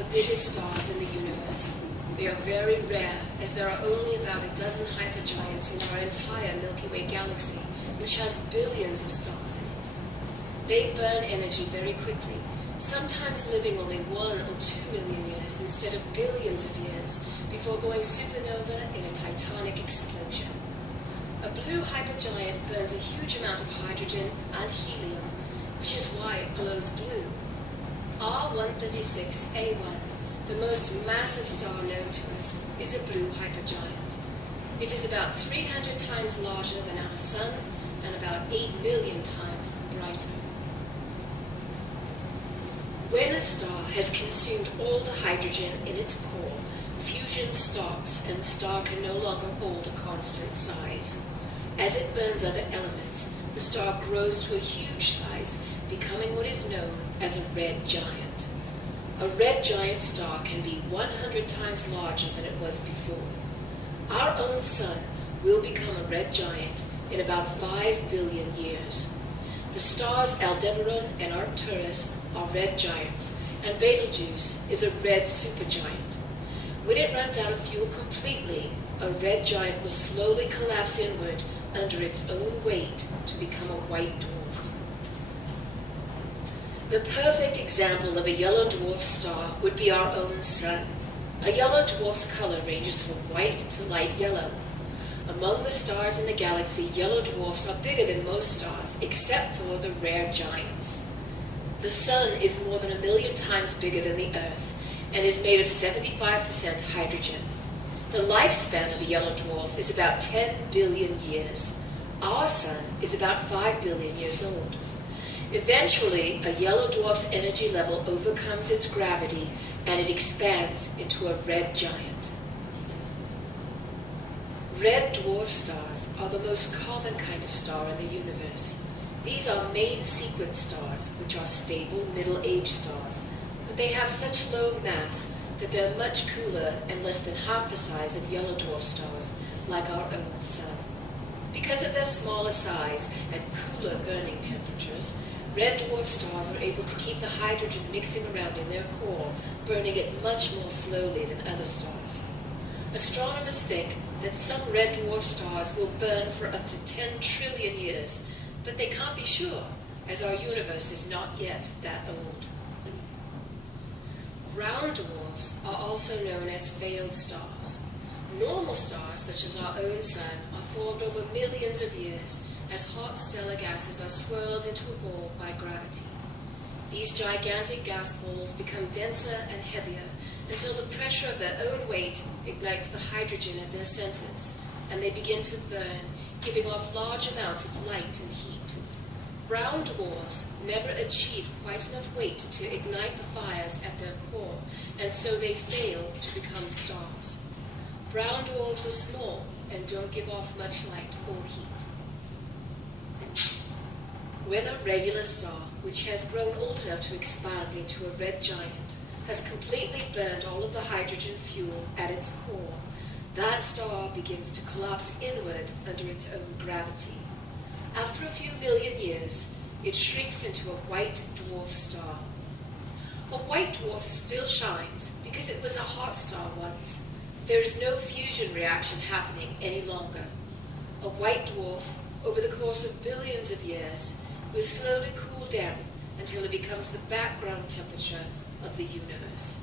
the biggest stars in the universe. They are very rare, as there are only about a dozen hypergiants in our entire Milky Way galaxy, which has billions of stars in it. They burn energy very quickly, sometimes living only 1 or 2 million years instead of billions of years before going supernova in a titanic explosion. A blue hypergiant burns a huge amount of hydrogen and helium, which is why it glows blue. R136A1, the most massive star known to us, is a blue hypergiant. It is about 300 times larger than our Sun and about 8 million times brighter. When a star has consumed all the hydrogen in its core, fusion stops and the star can no longer hold a constant size. As it burns other elements, the star grows to a huge size, becoming what is known as a red giant. A red giant star can be 100 times larger than it was before. Our own Sun will become a red giant in about 5 billion years. The stars Aldebaran and Arcturus are red giants, and Betelgeuse is a red supergiant. When it runs out of fuel completely, a red giant will slowly collapse inward under its own weight to become a white dwarf. The perfect example of a yellow dwarf star would be our own Sun. A yellow dwarf's color ranges from white to light yellow. Among the stars in the galaxy, yellow dwarfs are bigger than most stars, except for the rare giants. The Sun is more than 1 million times bigger than the Earth and is made of 75% hydrogen. The lifespan of a yellow dwarf is about 10 billion years. Our Sun is about 5 billion years old. Eventually, a yellow dwarf's energy level overcomes its gravity and it expands into a red giant. Red dwarf stars are the most common kind of star in the universe. These are main sequence stars, which are stable middle-aged stars, but they have such low mass that they're much cooler and less than half the size of yellow dwarf stars, like our own Sun. Because of their smaller size and cooler burning temperatures, red dwarf stars are able to keep the hydrogen mixing around in their core, burning it much more slowly than other stars. Astronomers think that some red dwarf stars will burn for up to 10 trillion years, but they can't be sure, as our universe is not yet that old. Brown dwarfs are also known as failed stars. Normal stars, such as our own Sun, are formed over millions of years as hot stellar gases are swirled into a ball by gravity. These gigantic gas balls become denser and heavier until the pressure of their own weight ignites the hydrogen at their centers, and they begin to burn, giving off large amounts of light and heat. Brown dwarfs never achieve quite enough weight to ignite the fires at their core, and so they fail to become stars. Brown dwarfs are small and don't give off much light or heat. When a regular star, which has grown old enough to expand into a red giant, has completely burned all of the hydrogen fuel at its core, that star begins to collapse inward under its own gravity. After a few million years, it shrinks into a white dwarf star. A white dwarf still shines because it was a hot star once. There is no fusion reaction happening any longer. A white dwarf, over the course of billions of years, will slowly cool down until it becomes the background temperature of the universe.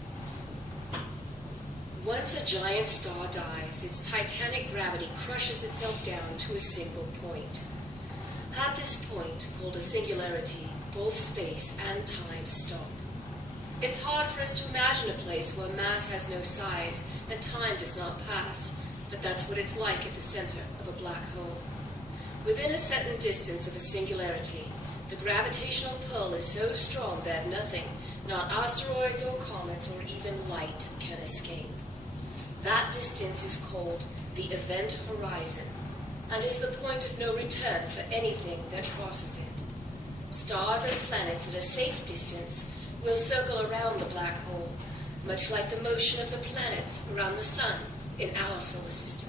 Once a giant star dies, its titanic gravity crushes itself down to a single point. At this point, called a singularity, both space and time stop. It's hard for us to imagine a place where mass has no size and time does not pass, but that's what it's like at the center of a black hole. Within a certain distance of a singularity, the gravitational pull is so strong that nothing, not asteroids or comets or even light, can escape. That distance is called the event horizon, and is the point of no return for anything that crosses it. Stars and planets at a safe distance will circle around the black hole, much like the motion of the planets around the Sun in our solar system.